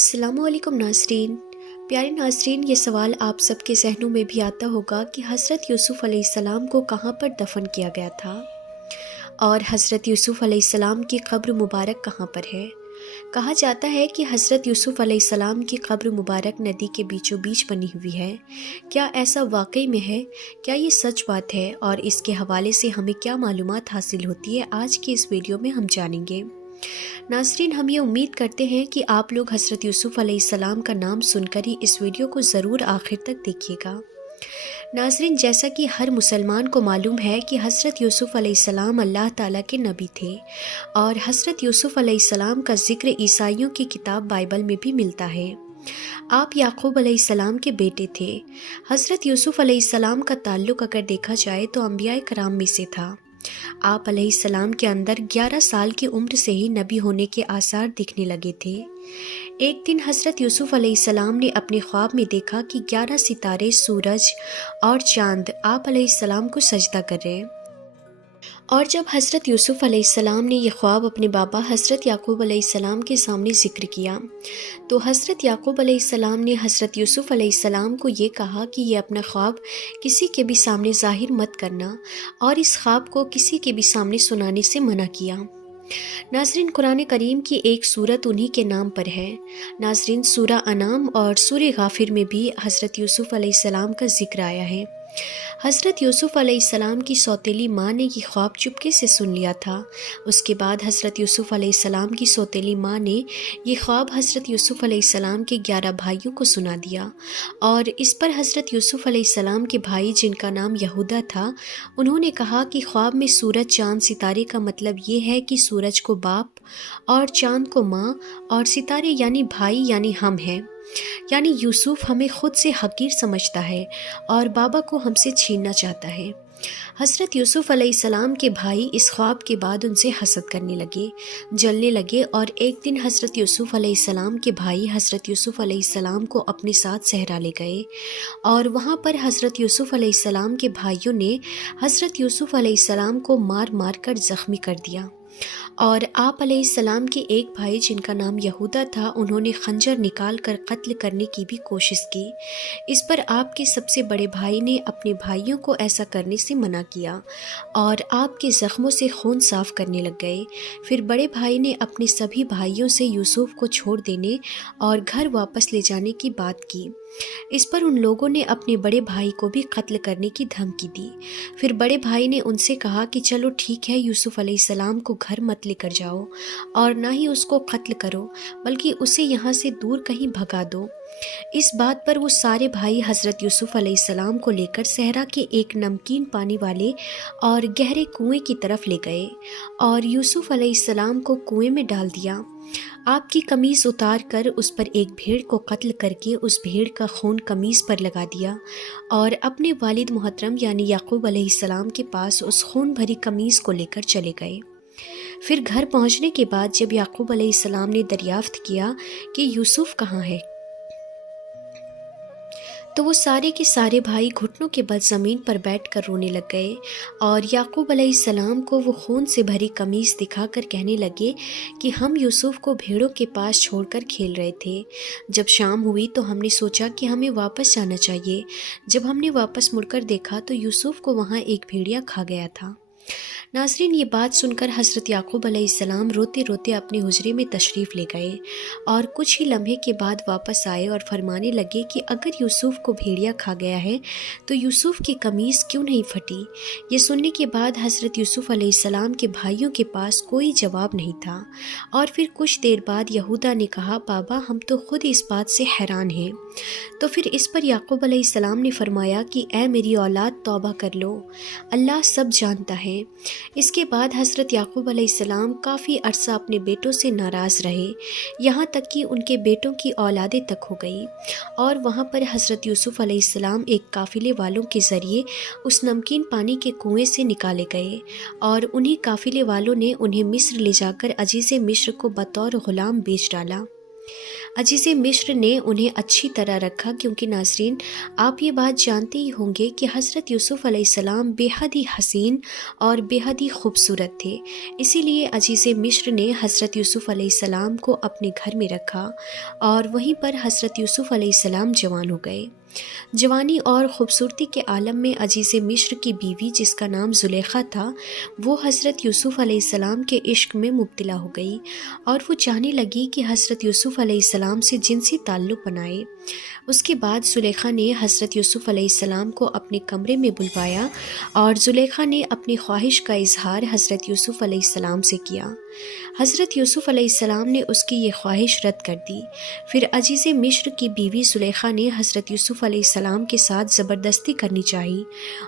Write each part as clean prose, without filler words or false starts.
अस्सलाम वालेकुम नाज़रीन। प्यारे नाज़रीन, ये सवाल आप सबके ज़हनों में भी आता होगा कि हज़रत यूसुफ़ अलैहिस्सलाम को कहाँ पर दफ़न किया गया था और हज़रत यूसुफ़ अलैहिस्सलाम की क़ब्र मुबारक कहाँ पर है। कहा जाता है कि हज़रत यूसुफ़ अलैहिस्सलाम की क़ब्र मुबारक नदी के बीचों बीच बनी हुई है। क्या ऐसा वाकई में है? क्या ये सच बात है? और इसके हवाले से हमें क्या मालूमात हासिल होती है, आज की इस वीडियो में हम जानेंगे। नाज़रीन, हम ये उम्मीद करते हैं कि आप लोग हज़रत यूसुफ़ अलैहिस्सलाम का नाम सुनकर ही इस वीडियो को ज़रूर आखिर तक देखिएगा। नाज़रीन, जैसा कि हर मुसलमान को मालूम है कि हज़रत यूसुफ़ अलैहिस्सलाम अल्लाह ताला के नबी थे और हज़रत यूसुफ़ अलैहिस्सलाम का ज़िक्र ईसाइयों की किताब बाइबल में भी मिलता है। आप याकूब अलैहिस्सलाम के बेटे थे। हज़रत यूसुफ़ अलैहिस्सलाम का ताल्लुक़ अगर देखा जाए तो अंबियाए कराम में से था। आप अलैहिस्सलाम के अंदर 11 साल की उम्र से ही नबी होने के आसार दिखने लगे थे। एक दिन हज़रत यूसुफ़ अलैहिस्सलाम ने अपने ख्वाब में देखा कि 11 सितारे, सूरज और चाँद आप अलैहिस्सलाम को सजदा कर रहे हैं। और जब हज़रत यूसुफ़ अलैहिस्सलाम ने यह ख्वाब अपने बाबा हज़रत याकूब अलैहिस्सलाम के सामने ज़िक्र किया, तो हज़रत याकूब अलैहिस्सलाम ने हज़रत यूसुफ़ अलैहिस्सलाम को ये कहा कि ये अपना ख्वाब किसी के भी सामने ज़ाहिर मत करना और इस ख्वाब को किसी के भी सामने सुनाने से मना किया। नाज़रीन, कुरान करीम की एक सूरत उन्हीं के नाम पर है। नाज़रीन, सूरा अनाम और सूरे गाफिर में भी हज़रत यूसुफ़ अलैहिस्सलाम का ज़िक्र आया है। हज़रत यूसुफ़ अलैहिस्सलाम की सौतेली माँ ने ये ख्वाब चुपके से सुन लिया था। उसके बाद हज़रत यूसुफ़ अलैहिस्सलाम की सौतेली माँ ने ये ख्वाब हज़रत यूसुफ़ अलैहिस्सलाम के 11 भाइयों को सुना दिया और इस पर हज़रत यूसुफ़ अलैहिस्सलाम के भाई, जिनका नाम यहूदा था, उन्होंने कहा कि ख्वाब में सूरज, चाँद, सितारे का मतलब ये है कि सूरज को बाप और चाँद को माँ और सितारे यानी भाई यानी हम हैं। यानी यूसुफ हमें खुद से हकीर समझता है और बाबा को हमसे छीनना चाहता है। हज़रत यूसुफ अलैहिस्सलाम के भाई इस ख्वाब के बाद उनसे हसद करने लगे, जलने लगे और एक दिन हज़रत यूसुफ अलैहिस्सलाम के भाई हज़रत यूसुफ अलैहिस्सलाम को अपने साथ सहरा ले गए और वहाँ पर हज़रत यूसुफ अलैहिस्सलाम के भाइयों ने हज़रत यूसुफ अलैहिस्सलाम को मार मार कर ज़ख्मी कर दिया और आप अलैहिस्सलाम के एक भाई, जिनका नाम यहूदा था, उन्होंने खंजर निकाल कर कत्ल करने की भी कोशिश की। इस पर आपके सबसे बड़े भाई ने अपने भाइयों को ऐसा करने से मना किया और आपके ज़ख्मों से खून साफ़ करने लग गए। फिर बड़े भाई ने अपने सभी भाइयों से यूसुफ को छोड़ देने और घर वापस ले जाने की बात की। इस पर उन लोगों ने अपने बड़े भाई को भी कत्ल करने की धमकी दी। फिर बड़े भाई ने उनसे कहा कि चलो ठीक है, यूसुफ अलैहिस्सलाम को घर मत लेकर जाओ और ना ही उसको कत्ल करो, बल्कि उसे यहाँ से दूर कहीं भगा दो। इस बात पर वो सारे भाई हज़रत यूसुफ अलैहिस्सलाम को लेकर सहरा के एक नमकीन पानी वाले और गहरे कुएं की तरफ ले गए और यूसुफ अलैहिस्सलाम को कुएं में डाल दिया। आपकी कमीज़ उतार कर उस पर एक भेड़ को कत्ल करके उस भेड़ का खून कमीज़ पर लगा दिया और अपने वालिद मोहतरम यानी याकूब अलैहिस्सलाम के पास उस खून भरी कमीज़ को लेकर चले गए। फिर घर पहुंचने के बाद जब याकूब अलैहिस्सलाम ने दरियाफ्त किया कि यूसुफ कहाँ है, तो वो सारे के सारे भाई घुटनों के बल ज़मीन पर बैठकर रोने लग गए और याकूब अलैहिस्सलाम को वो खून से भरी कमीज़ दिखाकर कहने लगे कि हम यूसुफ को भेड़ों के पास छोड़कर खेल रहे थे। जब शाम हुई तो हमने सोचा कि हमें वापस जाना चाहिए। जब हमने वापस मुड़कर देखा तो यूसुफ को वहाँ एक भेड़िया खा गया था। नाज़रीन, ये बात सुनकर हज़रत याकूब अलैहिस्सलाम रोते रोते अपने हुजरे में तशरीफ़ ले गए और कुछ ही लम्हे के बाद वापस आए और फरमाने लगे कि अगर यूसुफ को भेड़िया खा गया है तो यूसुफ की कमीज़ क्यों नहीं फटी। ये सुनने के बाद हज़रत यूसुफ अलैहिस्सलाम के भाइयों के पास कोई जवाब नहीं था और फिर कुछ देर बाद यहूदा ने कहा, बाबा हम तो खुद इस बात से हैरान हैं। तो फिर इस पर याकूब अलैहिस्सलाम ने फरमाया कि ऐ मेरी औलाद, तौबा कर लो, अल्लाह सब जानता है। इसके बाद हज़रत याकूब अलैहिस्सलाम काफ़ी अरसा अपने बेटों से नाराज़ रहे, यहाँ तक कि उनके बेटों की औलादें तक हो गई और वहाँ पर हज़रत यूसुफ अलैहिस्सलाम एक काफ़िले वालों के ज़रिए उस नमकीन पानी के कुएं से निकाले गए और उन्हीं काफ़िले वालों ने उन्हें मिस्र ले जाकर अजीज़ मिस्र को बतौर ग़ुलाम बेच डाला। अजीज़ मिस्र ने उन्हें अच्छी तरह रखा, क्योंकि नाज़रीन आप ये बात जानते ही होंगे कि हज़रत यूसुफ़ अलैहिस्सलाम बेहद ही हसीन और बेहद ही खूबसूरत थे। इसीलिए अजीज़ मिस्र ने हज़रत यूसुफ़ अलैहिस्सलाम को अपने घर में रखा और वहीं पर हज़रत यूसुफ़ अलैहिस्सलाम जवान हो गए। जवानी और ख़ूबसूरती के आलम में अजीज़ मिस्र की बीवी, जिसका नाम ज़ुलेखा था, वो हज़रत यूसुफ़ अलैहिस्सलाम के इश्क में मुब्तला हो गई और वो चाहने लगी कि हज़रत यूसुफ़ अलैहिस्सलाम से जिनसी ताल्लुक़ बनाए। उसके बाद ज़ुलेखा ने हज़रत यूसुफ़ अलैहिस्सलाम को अपने कमरे में बुलवाया और ज़ुलेखा ने अपनी ख्वाहिश का इजहार हज़रत यूसुफ़ अलैहिस्सलाम से किया। हज़रत यूसुफ़ अलैहिस्सलाम ने उसकी ये ख्वाहिश रद्द कर दी। फिर अजीज़ मिस्र की बीवी ज़ुलेखा ने हज़रत यूसुफ़ अलैहिस्सलाम के साथ ज़बरदस्ती करनी चाहिए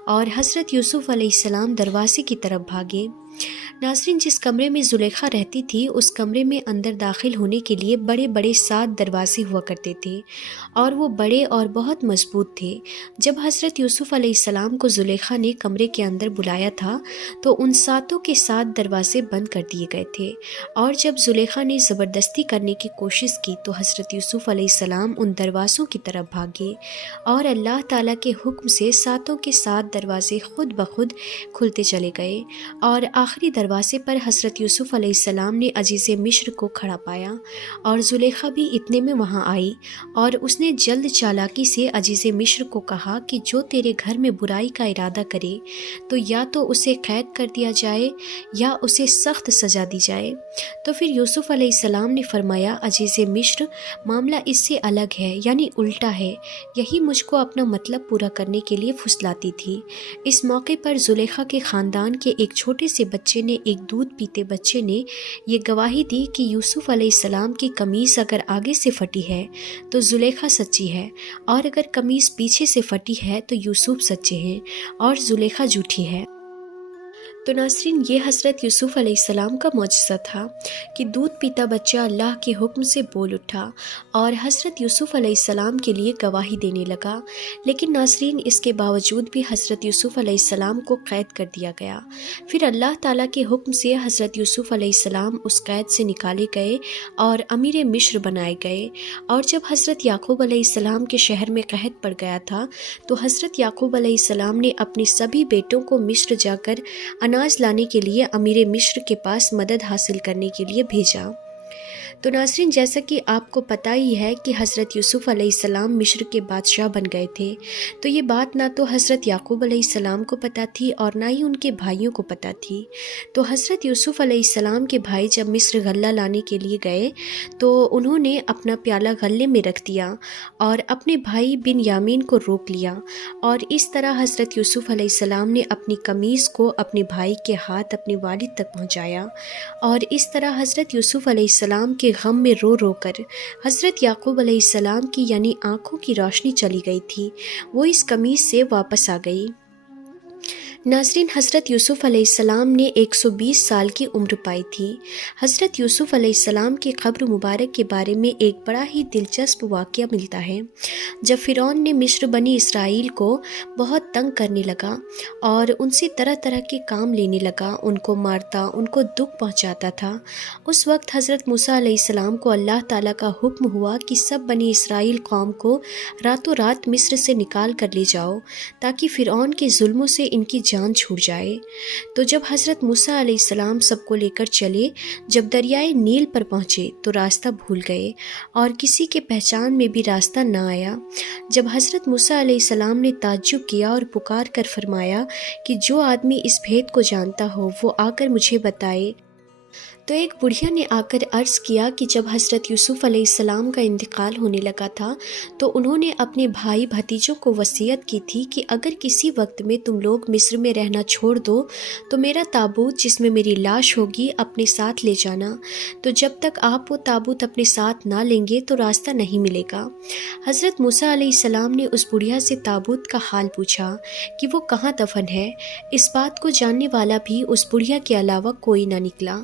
और हज़रत यूसुफ़ अलैहिस्सलाम दरवाज़े की तरफ भागे। नाज़रीन, जिस कमरे में ज़ुलेखा रहती थी उस कमरे में अंदर दाखिल होने के लिए बड़े बड़े 7 दरवाजे हुआ करते थे और वो बड़े और बहुत मजबूत थे। जब हज़रत यूसुफ़ अलैहिस्सलाम को ज़ुलेखा ने कमरे के अंदर बुलाया था तो उन 7 के 7 दरवाजे बंद कर दिए गए थे और जब ज़ुलेखा ने ज़बरदस्ती करने की कोशिश की तो हज़रत यूसुफ़ अलैहिस्सलाम उन दरवाज़ों की तरफ भागे और अल्लाह ताला के हुक्म से 7 के 7 दरवाजे खुद ब खुद खुलते चले गए और आखिरी दरवाजे पर हज़रत यूसुफ़ अलैहिस्सलाम ने अजीज़ मिस्र को खड़ा पाया और ज़ुलेखा भी इतने में वहाँ आई और उसने जल्द चालाकी से अजीज़ मिस्र को कहा कि जो तेरे घर में बुराई का इरादा करे तो या तो उसे कैद कर दिया जाए या उसे सख्त सज़ा दी जाए। तो फिर यूसुफ़ अलैहिस्सलाम ने फरमाया, अजीज़ मिस्र, मामला इससे अलग है, यानी उल्टा है। यही मुझको अपना मतलब पूरा करने के लिए फुसलाती थी। इस मौके पर ज़ुलेखा के ख़ानदान के एक छोटे से बच्चे ने, एक दूध पीते बच्चे ने ये गवाही दी कि यूसुफ़ अलैहिस्सलाम की कमीज़ अगर आगे से फटी है तो ज़ुलेखा सच्ची है और अगर कमीज़ पीछे से फटी है तो यूसुफ़ सच्चे हैं और ज़ुलेखा झूठी है। तो नाज़रीन, ये हज़रत यूसुफ़ अलैहिस्सलाम का मौजज़ा था कि दूध पीता बच्चा अल्लाह के हुक्म से बोल उठा और हज़रत यूसुफ़ अलैहिस्सलाम के लिए गवाही देने लगा। लेकिन नाज़रीन, इसके बावजूद भी हज़रत यूसुफ़ अलैहिस्सलाम को क़ैद कर दिया गया। फिर अल्लाह ताला के हुक्म से हज़रत यूसुफ़ अलैहिस्सलाम उस क़ैद से निकाले गए और अमीर मिस्र बनाए गए। और जब हज़रत याकूब अलैहिस्सलाम के शहर में कहत पड़ गया था तो हज़रत याकूब अलैहिस्सलाम ने अपने सभी बेटों को मिस्र जाकर अनाज लाने के लिए अमीर मिस्र के पास मदद हासिल करने के लिए भेजा। तो नाज़रीन, जैसा कि आपको पता ही है कि हज़रत यूसुफ़ अलैहिस्सलाम मिस्र के बादशाह बन गए थे, तो ये बात ना तो हज़रत याकूब अलैहिस्सलाम को पता थी और ना ही उनके भाइयों को पता थी। तो हज़रत यूसुफ़ अलैहिस्सलाम के भाई जब मिस्र गल्ला लाने के लिए गए तो उन्होंने अपना प्याला गल्ले में रख दिया और अपने भाई बिन यामीन को रोक लिया और इस तरह हज़रत यूसुफ़ अलैहिस्सलाम ने अपनी कमीज़ को अपने भाई के हाथ अपने वालिद तक पहुँचाया और इस तरह हज़रत यूसुफ़ अलैहिस्सलाम के गम में रो रो कर हज़रत याकूब अलैहिस्सलाम की यानी आँखों की रोशनी चली गई थी, वो इस कमीज़ से वापस आ गई। नाज़रीन, हज़रत यूसुफ़ अलैहिस्सलाम ने 120 साल की उम्र पाई थी। हज़रत यूसुफ़ अलैहिस्सलाम की क़ब्र मुबारक के बारे में एक बड़ा ही दिलचस्प वाक़या मिलता है। जब फ़िरौन ने मिस्र बनी इसराइल को बहुत तंग करने लगा और उनसे तरह तरह के काम लेने लगा, उनको मारता, उनको दुख पहुँचाता था, उस वक्त हज़रत मूसा अलैहिस्सलाम को अल्लाह ताला का हुक्म हुआ कि सब बनी इसराइल कौम को रातों रात मिस्र से निकाल कर ले जाओ ताकि फ़िरौन के जुल्मों से इनकी जान छूट जाए। तो जब हज़रत मूसा अलैहिस्सलाम सबको लेकर चले, जब दरियाए नील पर पहुँचे तो रास्ता भूल गए और किसी के पहचान में भी रास्ता ना आया। जब हज़रत मूसा अलैहिस्सलाम ने ताज्जुब किया और पुकार कर फरमाया कि जो आदमी इस भेद को जानता हो वो आकर मुझे बताए, तो एक बुढ़िया ने आकर अर्ज़ किया कि जब हज़रत यूसुफ़ अलैहिस्सलाम का इंतकाल होने लगा था तो उन्होंने अपने भाई भतीजों को वसीयत की थी कि अगर किसी वक्त में तुम लोग मिस्र में रहना छोड़ दो तो मेरा ताबूत जिसमें मेरी लाश होगी अपने साथ ले जाना। तो जब तक आप वो ताबूत अपने साथ ना लेंगे तो रास्ता नहीं मिलेगा। हज़रत मूसा अलैहिस्सलाम ने उस बुढ़िया से ताबूत का हाल पूछा कि वो कहाँ दफन है। इस बात को जानने वाला भी उस बुढ़िया के अलावा कोई ना निकला।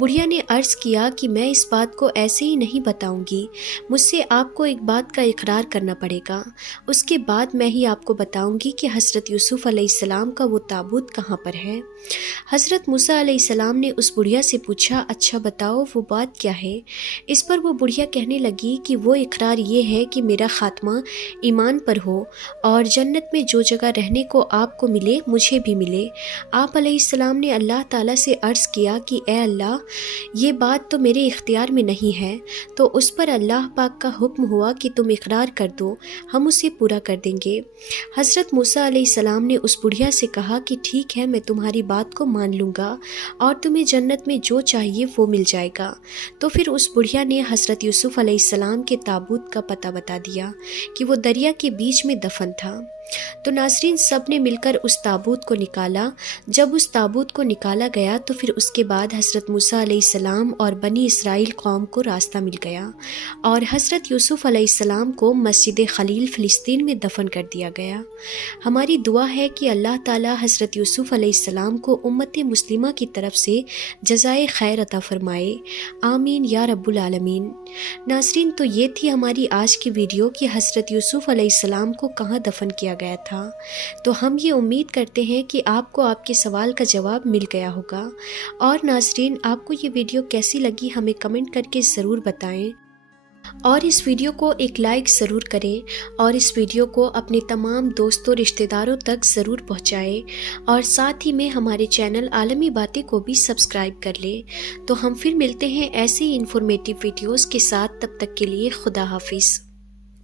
बुढ़िया ने अर्ज़ किया कि मैं इस बात को ऐसे ही नहीं बताऊंगी, मुझसे आपको एक बात का इकरार करना पड़ेगा, उसके बाद मैं ही आपको बताऊंगी कि हज़रत यूसुफ़ अलैहिस्सलाम का वो ताबूत कहाँ पर है। हज़रत मूसा अलैहिस्सलाम ने उस बुढ़िया से पूछा, अच्छा बताओ वो बात क्या है। इस पर वो बुढ़िया कहने लगी कि वो इकरार ये है कि मेरा ख़ात्मा ईमान पर हो और जन्नत में जो जगह रहने को आपको मिले मुझे भी मिले। आप अलैहिस्सलाम ने अल्लाह ताला से अर्ज़ किया कि ए अल्लाह, ये बात तो मेरे इख्तियार में नहीं है। तो उस पर अल्लाह पाक का हुक्म हुआ कि तुम इकरार कर दो, हम उसे पूरा कर देंगे। हज़रत मूसा अलैहिस्सलाम ने उस बुढ़िया से कहा कि ठीक है, मैं तुम्हारी बात को मान लूँगा और तुम्हें जन्नत में जो चाहिए वो मिल जाएगा। तो फिर उस बुढ़िया ने हज़रत यूसुफ़ अलैहिस्सलाम के ताबूत का पता बता दिया कि वो दरिया के बीच में दफन था। तो नाज़रीन, सब ने मिलकर उस ताबूत को निकाला। जब उस ताबूत को निकाला गया तो फिर उसके बाद हज़रत मूसा अलैहिस्सलाम और बनी इसराइल कौम को रास्ता मिल गया और हज़रत यूसुफ़ अलैहिस्सलाम को मस्जिद खलील फ़िलिस्तीन में दफन कर दिया गया। हमारी दुआ है कि अल्लाह ताला हज़रत यूसुफ़ अलैहिस्सलाम को उम्मत मुस्लिमा की तरफ से जज़ाए खैर अता फ़रमाए। आमीन या रब्बुल आलमीन। नाज़रीन, तो ये थी हमारी आज की वीडियो कि हज़रत यूसुफ़ अलैहिस्सलाम को कहाँ दफन किया गया था। तो हम ये उम्मीद करते हैं कि आपको आपके सवाल का जवाब मिल गया होगा। और नाज़रीन, आपको ये वीडियो कैसी लगी हमें कमेंट करके ज़रूर बताएं और इस वीडियो को एक लाइक ज़रूर करें और इस वीडियो को अपने तमाम दोस्तों रिश्तेदारों तक ज़रूर पहुंचाएं और साथ ही में हमारे चैनल आलमी बातें को भी सब्सक्राइब कर लें। तो हम फिर मिलते हैं ऐसे ही इंफॉर्मेटिव वीडियोस के साथ। तब तक के लिए खुदा हाफिज़।